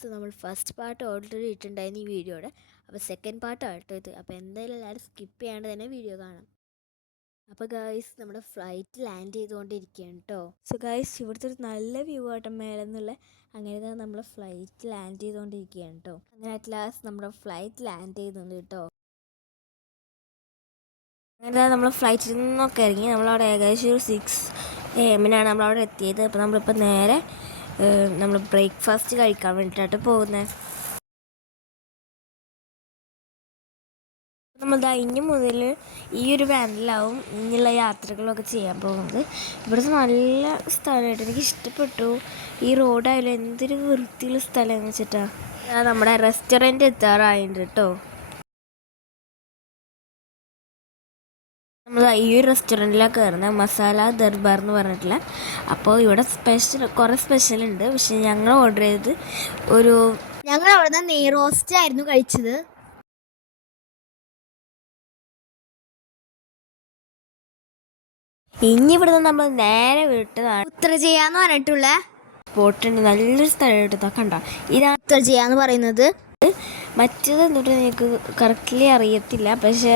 So നമ്മൾ first part already ഇട്ടിട്ടുണ്ടായിരുന്നു ഈ വീഡിയോയുടെ. അപ്പോൾ സെക്കൻഡ് പാർട്ടാണ് കേട്ടോ ഇത്. അപ്പോൾ എന്തായാലും എല്ലാവരും സ്കിപ്പ് ചെയ്യാണ്ട് തന്നെ വീഡിയോ കാണാം. അപ്പോൾ ഗായ്സ് നമ്മുടെ ഫ്ലൈറ്റ് ലാൻഡ് ചെയ്തുകൊണ്ടിരിക്കുകയാണ് കേട്ടോ. സോ ഗായ്സ് ഇവിടുത്തെ ഒരു നല്ല വ്യൂ ആട്ടോ മേലെ നിന്നുള്ള. അങ്ങനെ നമ്മൾ ഫ്ലൈറ്റ് ലാൻഡ് ചെയ്തുകൊണ്ടിരിക്കുകയാണ് കേട്ടോ. അങ്ങനെ അറ്റ് ലാസ്റ്റ് നമ്മുടെ ഫ്ലൈറ്റ് ലാൻഡ് ചെയ്തുകൊണ്ട് കേട്ടോ. അങ്ങനെ നമ്മൾ ഫ്ലൈറ്റിൽ നിന്നൊക്കെ ഇറങ്ങി നമ്മളവിടെ ഏകദേശം ഒരു 6 AM നമ്മളവിടെ എത്തിയത്. അപ്പോൾ നമ്മളിപ്പോൾ നേരെ നമ്മൾ ബ്രേക്ക്ഫാസ്റ്റ് കഴിക്കാൻ വേണ്ടിയിട്ടാണ് പോകുന്നത്. നമ്മൾ ഇനി മുതൽ ഈ ഒരു വാനിലാവും ഇനിയുള്ള യാത്രകളൊക്കെ ചെയ്യാൻ പോകുന്നത്. ഇവിടുത്തെ നല്ല സ്ഥലമായിട്ട് എനിക്ക് ഇഷ്ടപ്പെട്ടു. ഈ റോഡായാലും എന്തൊരു വൃത്തിയുള്ള സ്ഥലമെന്ന് വെച്ചിട്ടാണ്. നമ്മുടെ റെസ്റ്റോറൻറ്റ് എത്താറായിട്ടുണ്ട് കേട്ടോ. നമ്മൾ ഈ ഒരു റെസ്റ്റോറൻറ്റിലാണ് കയറുന്നത്, മസാല ദർബാർ എന്ന് പറഞ്ഞിട്ടില്ല. അപ്പോൾ ഇവിടെ കുറേ സ്പെഷ്യൽ ഉണ്ട്. പക്ഷെ ഞങ്ങൾ ഓർഡർ ചെയ്തത് ഞങ്ങൾ അവിടെ നിന്ന് നെയ് റോസ്റ്റ് ആയിരുന്നു കഴിച്ചത്. ഇനി ഇവിടുന്ന് നമ്മൾ നേരെ വിട്ടതാണ് ഉത്തരജയ എന്ന് പറഞ്ഞിട്ടുള്ള സ്പോട്ടുണ്ട്. നല്ലൊരു സ്ഥലം എടുത്താൽ കണ്ട. ഇതാണ് ഉത്തരജയ എന്ന് പറയുന്നത്. മറ്റേത് എന്തുകൊണ്ട് എനിക്ക് കറക്റ്റ്ലി അറിയത്തില്ല, പക്ഷെ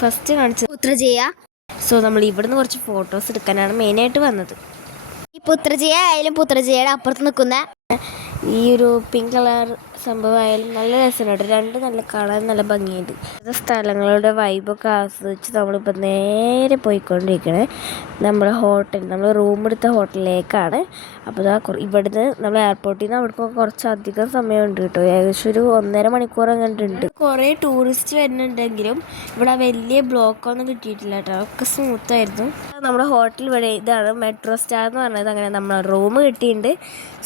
ഫസ്റ്റ് കാണിച്ചത് ഉത്തരജയ. സോ നമ്മൾ ഇവിടുന്ന് കുറച്ച് ഫോട്ടോസ് എടുക്കാനാണ് മെയിനായിട്ട് വന്നത്. ഈ പുത്രജയ ആയാലും പുത്രജയയുടെ അപ്പുറത്ത് നിൽക്കുന്ന ഈ ഒരു പിങ്ക് കളർ സംഭവമായാലും നല്ല രസമുണ്ട്. രണ്ടും നല്ല കാണാൻ നല്ല ഭംഗിയുണ്ട്. സ്ഥലങ്ങളുടെ വൈബൊക്കെ ആസ്വദിച്ച് നമ്മളിപ്പോൾ നേരെ പോയിക്കൊണ്ടിരിക്കണേ നമ്മുടെ നമ്മൾ റൂം എടുത്ത ഹോട്ടലിലേക്കാണ്. അപ്പോൾ ഇവിടുന്ന് നമ്മൾ എയർപോർട്ടിൽ നിന്ന് അവിടെ കുറച്ചധികം സമയമുണ്ട് കേട്ടോ. ഏകദേശം ഒരു 1.5 മണിക്കൂർ അങ്ങോട്ടുണ്ട്. കുറേ ടൂറിസ്റ്റ് വരുന്നുണ്ടെങ്കിലും ഇവിടെ വലിയ ബ്ലോക്കൊന്നും കിട്ടിയിട്ടില്ല കേട്ടോ. ഒക്കെ സ്മൂത്തായിരുന്നു. നമ്മുടെ ഹോട്ടൽ ഇവിടെ ഇതാണ് മെട്രോ സ്റ്റാർ എന്ന് പറഞ്ഞത്. അങ്ങനെ നമ്മൾ റൂം കിട്ടിയിട്ടുണ്ട്.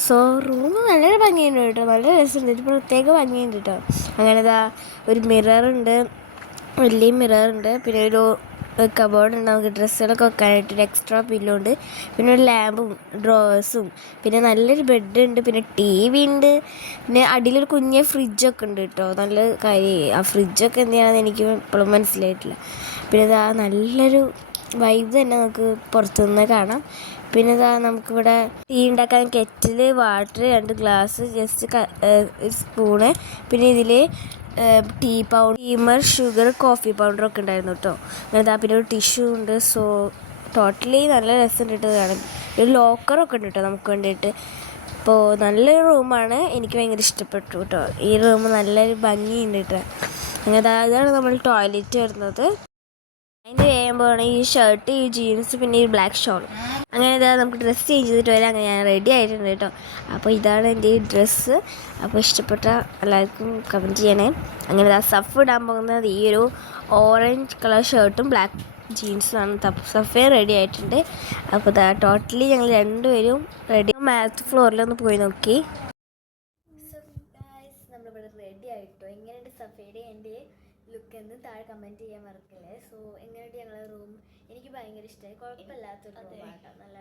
സോ റൂം നല്ലൊരു ഭംഗിയുണ്ട് കേട്ടോ. നല്ല രസമുണ്ട്. ഇത് പ്രത്യേക ഭംഗിയുണ്ട് കേട്ടോ. അങ്ങനെ ഒരു മിററുണ്ട്, വലിയ മിററുണ്ട്. പിന്നെ ഒരു കബോർഡ് ഉണ്ട്, നമുക്ക് ഡ്രസ്സുകളൊക്കെ വെക്കാനായിട്ട്. ഒരു എക്സ്ട്രാ പില്ലുണ്ട്, പിന്നെ ഒരു ലാമ്പും ഡ്രോവേഴ്സും, പിന്നെ നല്ലൊരു ബെഡുണ്ട്, പിന്നെ TV ഉണ്ട്, പിന്നെ അടിയിലൊരു കുഞ്ഞ ഫ്രിഡ്ജൊക്കെ ഉണ്ട് കേട്ടോ. നല്ല കാര്യമായി. ആ ഫ്രിഡ്ജൊക്കെ എന്തിനാണെന്ന് എനിക്ക് ഇപ്പോഴും മനസ്സിലായിട്ടില്ല. പിന്നെ നല്ലൊരു വൈബ് തന്നെ നമുക്ക് പുറത്തുനിന്ന് കാണാം. പിന്നെ നമുക്കിവിടെ ടീ ഉണ്ടാക്കാൻ kettle, water, 2 glass, just spoon, പിന്നെ ഇതിൽ tea powder, steamer, sugar, coffee പൗഡറൊക്കെ ഉണ്ടായിരുന്നു കേട്ടോ. അങ്ങനെ പിന്നെ ഒരു ടിഷ്യൂ ഉണ്ട്. സോ ടോട്ടലി നല്ല രസമുണ്ട് കേട്ടോ. കാണാൻ ഒരു ലോക്കറൊക്കെ ഉണ്ട് കേട്ടോ നമുക്ക് വേണ്ടിയിട്ട്. അപ്പോൾ നല്ലൊരു റൂമാണ്. എനിക്ക് ഭയങ്കര ഇഷ്ടപ്പെട്ടു കേട്ടോ. ഈ റൂം നല്ലൊരു ഭംഗിയുണ്ട് കേട്ടോ. അങ്ങനെ ഇതാണ് നമ്മൾ ടോയ്ലറ്റ് വരുന്നത്. അതിൻ്റെ ചെയ്യുമ്പോഴാണ് ഈ ഷർട്ട്, ഈ ജീൻസ്, പിന്നെ ഈ ബ്ലാക്ക് ഷോൾ. അങ്ങനെ നമുക്ക് ഡ്രസ്സ് ചേഞ്ച് ചെയ്തിട്ട് വരാം. അങ്ങനെ ഞാൻ റെഡി ആയിട്ടുണ്ട് കേട്ടോ. അപ്പോൾ ഇതാണ് എൻ്റെ ഈ ഡ്രസ്സ്. അപ്പോൾ ഇഷ്ടപ്പെട്ട എല്ലാവർക്കും കമൻറ്റ് ചെയ്യണേ. അങ്ങനെ സഫ് ഇടാൻ പോകുന്നത് ഈ ഒരു ഓറഞ്ച് കളർ ഷർട്ടും ബ്ലാക്ക് ജീൻസുമാണ്. സഫേ റെഡി ആയിട്ടുണ്ട്. അപ്പോൾ ടോട്ടലി ഞങ്ങൾ രണ്ടുപേരും റെഡി. മാത്ത് ഫ്ലോറിലൊന്ന് പോയി നോക്കി. നമ്മളിവിടെ റെഡി ആയിട്ടോ. എങ്ങനെയുണ്ട് സഫയുടെ എൻ്റെ ലുക്ക് എന്ന് താഴെ കമൻറ്റ് ചെയ്യാൻ മറക്കല്ലേ. സോ എങ്ങനെയുണ്ട് ഞങ്ങളുടെ റൂം? എനിക്ക് ഭയങ്കര ഇഷ്ടമായി. കുഴപ്പമില്ലാത്തൊരു റൂമാട്ടോ. നല്ല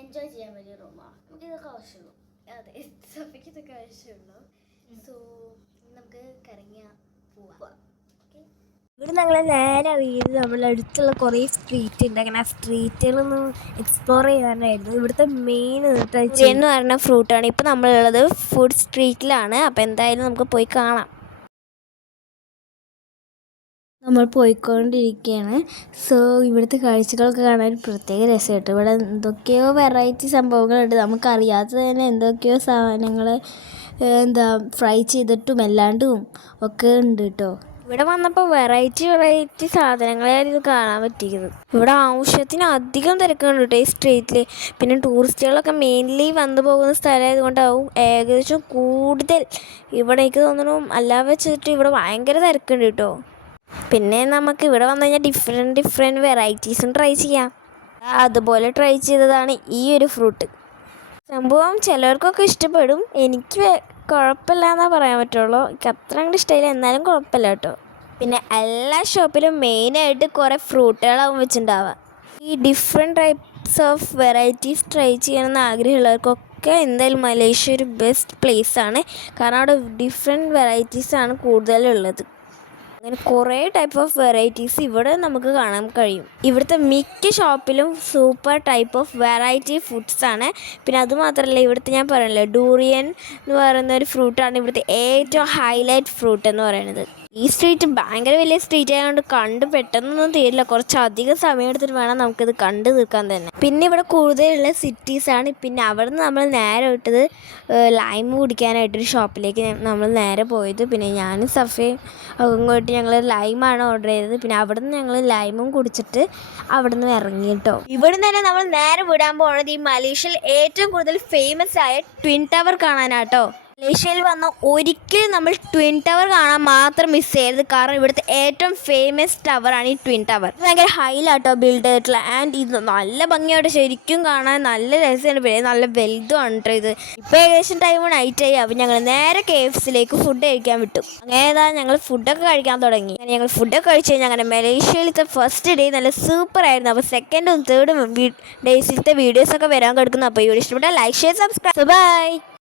എൻജോയ് ചെയ്യാൻ പറ്റിയ റൂമാണ്. നമുക്ക് ഇതൊക്കെ ആവശ്യമുള്ളൂ. അതെ, സഫയ്ക്ക് ഇതൊക്കെ ആവശ്യമുള്ളൂ. സോ നമുക്ക് കറങ്ങിയ പോവാം. ഇവിടെ ഞങ്ങൾ നേരെ അറിയുന്നത് നമ്മുടെ അടുത്തുള്ള കുറേ സ്ട്രീറ്റ് ഉണ്ട്. അങ്ങനെ ആ സ്ട്രീറ്റുകളൊന്നും എക്സ്പ്ലോർ ചെയ്യാനായിരുന്നു. ഇവിടുത്തെ മെയിൻ എന്ന് പറഞ്ഞ ഫ്രൂട്ടാണ്. ഇപ്പം നമ്മളുള്ളത് ഫുഡ് സ്ട്രീറ്റിലാണ്. അപ്പോൾ എന്തായാലും നമുക്ക് പോയി കാണാം. നമ്മൾ പോയിക്കൊണ്ടിരിക്കുകയാണ്. സോ ഇവിടുത്തെ കാഴ്ചകളൊക്കെ കാണാൻ ഒരു പ്രത്യേക രസമായിട്ട്. ഇവിടെ എന്തൊക്കെയോ വെറൈറ്റി സംഭവങ്ങളുണ്ട്. നമുക്കറിയാത്ത തന്നെ എന്തൊക്കെയോ സാധനങ്ങൾ ഫ്രൈ ചെയ്തിട്ടും അല്ലാണ്ടും ഒക്കെ ഉണ്ട് കേട്ടോ. ഇവിടെ വന്നപ്പോൾ വെറൈറ്റി സാധനങ്ങളായിരുന്നു കാണാൻ പറ്റിയത്. ഇവിടെ ആവശ്യത്തിന് അധികം തിരക്കുണ്ട് കേട്ടോ ഈ സ്ട്രീറ്റിൽ. പിന്നെ ടൂറിസ്റ്റുകളൊക്കെ മെയിൻലി വന്നു പോകുന്ന സ്ഥലമായതുകൊണ്ടാവും ഏകദേശം കൂടുതൽ. ഇവിടെ എനിക്ക് തോന്നുന്നു അല്ലാതെ വെച്ചിട്ട് ഇവിടെ ഭയങ്കര തിരക്കുണ്ട് കേട്ടോ. പിന്നെ നമുക്ക് ഇവിടെ വന്നു കഴിഞ്ഞാൽ ഡിഫറെൻറ്റ് വെറൈറ്റീസും ട്രൈ ചെയ്യാം. അതുപോലെ ട്രൈ ചെയ്തതാണ് ഈ ഒരു ഫ്രൂട്ട്. സംഭവം ചിലർക്കൊക്കെ ഇഷ്ടപ്പെടും. എനിക്ക് കുഴപ്പമില്ല എന്നേ പറയാൻ പറ്റുള്ളൂ. എനിക്ക് അത്ര അങ്ങോട്ട് ഇഷ്ടമില്ല, എന്നാലും കുഴപ്പമില്ല കേട്ടോ. പിന്നെ എല്ലാ ഷോപ്പിലും മെയിനായിട്ട് കുറേ ഫ്രൂട്ടുകളാവും വെച്ചിട്ടുണ്ടാവുക. ഈ different types of varieties try ചെയ്യണമെന്ന് ആഗ്രഹമുള്ളവർക്കൊക്കെ എന്തായാലും മലേഷ്യ ഒരു ബെസ്റ്റ് പ്ലേസാണ്. കാരണം അവിടെ ഡിഫറെൻറ്റ് വെറൈറ്റീസാണ് കൂടുതലുള്ളത്. അങ്ങനെ കുറേ ടൈപ്പ് ഓഫ് വെറൈറ്റീസ് ഇവിടെ നമുക്ക് കാണാൻ കഴിയും. ഇവിടുത്തെ മിക്ക ഷോപ്പിലും സൂപ്പർ ടൈപ്പ് ഓഫ് വെറൈറ്റി ഫുഡ്സാണ്. പിന്നെ അതുമാത്രമല്ല, ഇവിടുത്തെ ഞാൻ പറയണല്ലോ ഡൂറിയൻ എന്ന് പറയുന്ന ഒരു ഫ്രൂട്ടാണ് ഇവിടുത്തെ ഏറ്റവും ഹൈലൈറ്റ് ഫ്രൂട്ട് എന്ന് പറയുന്നത്. ഈ സ്ട്രീറ്റ് ഭയങ്കര വലിയ സ്ട്രീറ്റ് ആയതുകൊണ്ട് കണ്ട് പെട്ടെന്നൊന്നും തീരില്ല. കുറച്ചധികം സമയം എടുത്തിട്ട് വേണം നമുക്കിത് കണ്ടു തീർക്കാൻ തന്നെ. പിന്നെ ഇവിടെ കൂടുതലുള്ള സിറ്റീസാണ്. പിന്നെ അവിടെ നിന്ന് നമ്മൾ നേരെ വിട്ടത് ലൈം കുടിക്കാനായിട്ടൊരു ഷോപ്പിലേക്ക് നമ്മൾ നേരെ പോയത്. പിന്നെ ഞാനും സഫയും അങ്ങോട്ട് ഞങ്ങൾ ലൈമാണ് ഓർഡർ ചെയ്തത്. പിന്നെ അവിടെ നിന്ന് ഞങ്ങൾ ലൈമും കുടിച്ചിട്ട് അവിടെ നിന്ന് ഇറങ്ങി കേട്ടോ. ഇവിടെ നിന്ന് തന്നെ നമ്മൾ നേരെ വിടാൻ പോകുന്നത് ഈ മലേഷ്യയിൽ ഏറ്റവും കൂടുതൽ ഫേമസ് ആയ ട്വിൻ ടവർ കാണാനാട്ടോ. മലേഷ്യയിൽ വന്ന ഒരിക്കലും നമ്മൾ ട്വിൻ ടവർ കാണാൻ മാത്രം മിസ് ചെയ്യരുത്. കാരണം ഇവിടുത്തെ ഏറ്റവും ഫേമസ് ടവറാണ് ഈ ട്വിൻ ടവർ. ഭയങ്കര ഹൈലാട്ടോ ബിൽഡ് ചെയ്തിട്ടുള്ള. ആൻഡ് ഇത് നല്ല ഭംഗിയായിട്ട് ശരിക്കും കാണാൻ നല്ല രസമാണ്. പിന്നെ നല്ല വലുതുമാണ് കേട്ടോ ഇത്. ഇപ്പോൾ ഏകദേശം ടൈം നൈറ്റായി. അപ്പം ഞങ്ങൾ നേരെ KFCയിലേക്ക് ഫുഡ് കഴിക്കാൻ വിട്ടു. അങ്ങനെ ഞങ്ങൾ ഫുഡൊക്കെ കഴിക്കാൻ തുടങ്ങി. അങ്ങനെ ഞങ്ങൾ ഫുഡൊക്കെ കഴിച്ച് കഴിഞ്ഞാൽ അങ്ങനെ മലേഷ്യയിലത്തെ ഫസ്റ്റ് ഡേ നല്ല സൂപ്പർ ആയിരുന്നു. അപ്പോൾ സെക്കൻഡും തേർഡും ഡേയ്സിലത്തെ വീഡിയോസൊക്കെ വരാൻ കിടക്കുന്നു. അപ്പോൾ ഈ വീഡിയോ ഇഷ്ടപ്പെട്ടാൽ ലൈക്ക് ഷെയർ സബ്സ്ക്രൈബ്. ബൈ.